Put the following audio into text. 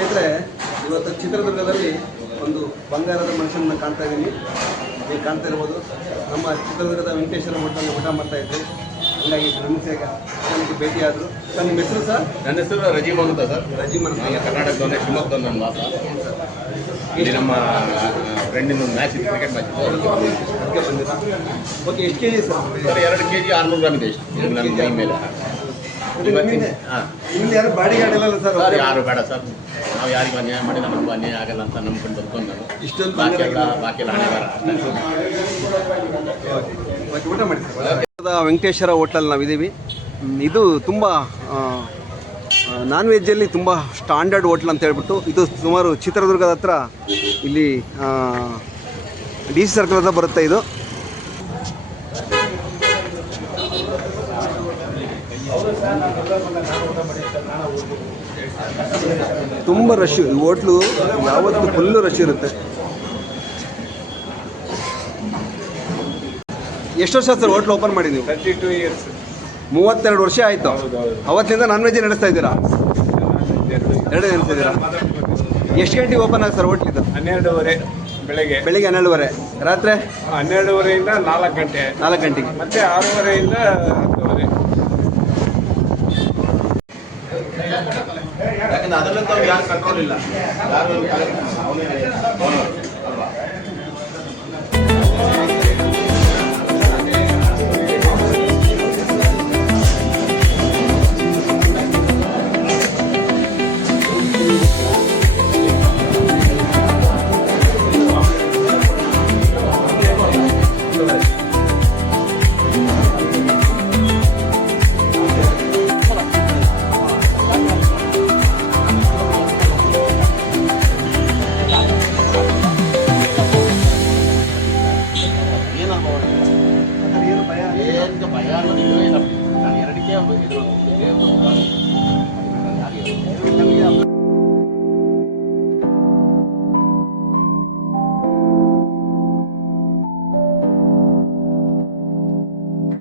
ಸ್ನೇಹಿತರೆ, ಇವತ್ತು ಚಿತ್ರದುರ್ಗದಲ್ಲಿ ಒಂದು ಬಂಗಾರದ ಮನುಷ್ಯನನ್ನು ಕಾಣ್ತಾ ಇದ್ದೀನಿ. ನೀವು ಕಾಣ್ತಾ ಇರ್ಬೋದು, ನಮ್ಮ ಚಿತ್ರದುರ್ಗದ ವೆಂಕಟೇಶ್ವರ ಹೋಟೆಲ್ ಊಟ ಮಾಡ್ತಾ ಇದ್ವಿ. ಹಂಗಾಗಿ ನನಗೆ ಭೇಟಿಯಾದರು. ಸರ್, ನಿಮ್ಮ ಹೆಸರು ಸರ್? ನನ್ನ ಹೆಸರು ರಜೀಮನ್ ಅಂತ ಸರ್. ರಜೀಮನ್ ಕರ್ನಾಟಕದವನ್ನೇ, ಶಿವಮೊಗ್ಗದ ನನ್ನ ವಾಸ. ಇಲ್ಲಿ ನಮ್ಮ ಫ್ರೆಂಡಿನ ಮ್ಯಾಚ್ ಇತ್ತು, ಕ್ರಿಕೆಟ್ ಮ್ಯಾಚ್ ಇತ್ತು, ಅದಕ್ಕೆ ಬಂದಿಲ್ಲ. ಓಕೆ, ಎಷ್ಟು K G sir? Sir 2 kg 600 gram ಇದೆ. ಎಷ್ಟು ನನ್ನ ಮೈ ಮೇಲೆ ಹಾಂ, ಇಲ್ಲಿ ಯಾರು ಬಾಡಿ ಗಾರ್ಡ್ ಇಲ್ಲ ಸರ್? ಸರ್ ಯಾರು ಬೇಡ ಸರ್, ನಾವು ಯಾರಿಗೂ ಅನ್ಯಾಯ ಮಾಡಿ ನಮಗೂ ಅನ್ಯಾಯ ಆಗಲ್ಲ ಅಂತ ನಂಬ್ಕೊಂಡು ಬರ್ಕೊಂಡು ನಾನು ಇಷ್ಟೊಂದು ಬಾಕಿ ಎಲ್ಲ ಹಣೆ ಬರ. ಊಟ ಮಾಡಿ ಸರ್. ವೆಂಕಟೇಶ್ವರ ಹೋಟೆಲ್ ನಾವಿದ್ದೀವಿ. ಇದು ತುಂಬ ನಾನ್ ವೆಜ್ಜಲ್ಲಿ ತುಂಬ ಸ್ಟ್ಯಾಂಡರ್ಡ್ ಹೋಟ್ಲ್ ಅಂತ ಹೇಳ್ಬಿಟ್ಟು, ಇದು ಸುಮಾರು ಚಿತ್ರದುರ್ಗದ ಹತ್ರ ಇಲ್ಲಿ DC ಸರ್ಕಲ್ ಹತ್ರ ಬರುತ್ತೆ. ಇದು ತುಂಬ ರಶ್. ಈ ಹೋಟ್ಲು ಯಾವತ್ತೂ ಫುಲ್ಲು ರಶ್ ಇರುತ್ತೆ. ಎಷ್ಟು ವರ್ಷ ಸರ್ ಹೋಟ್ಲ್ ಓಪನ್ ಮಾಡಿ ನೀವು? 32 years. 32 ವರ್ಷ ಆಯಿತು. ಅವತ್ತಿಂದ ನಾನ್ ವೆಜ್ ನಡೆಸ್ತಾ ಇದ್ದೀರಾ? ಎರಡು ನಡೆಸ್ತಿದ್ದೀರಾ? ಎಷ್ಟು ಗಂಟೆಗೆ ಓಪನ್ ಆಗುತ್ತೆ ಸರ್ ಹೋಟ್ಲಿದ್ದು? 12:30 ಬೆಳಗ್ಗೆ. 12:30. ರಾತ್ರಿ 12:30ಯಿಂದ 4 ಗಂಟೆ. 4 ಗಂಟೆಗೆ. ಮತ್ತೆ 6:30ಯಿಂದ 10:30. ಯಾಕಂದ್ರೆ ಅದರಲ್ಲಂತೂ ಯಾರು ಕಂಟ್ರೋಲ್ ಇಲ್ಲ. ಏನು ಭಯ ಅನ್ನೋದು ಇಲ್ಲ. ನಾನು 2ಕ್ಕೆ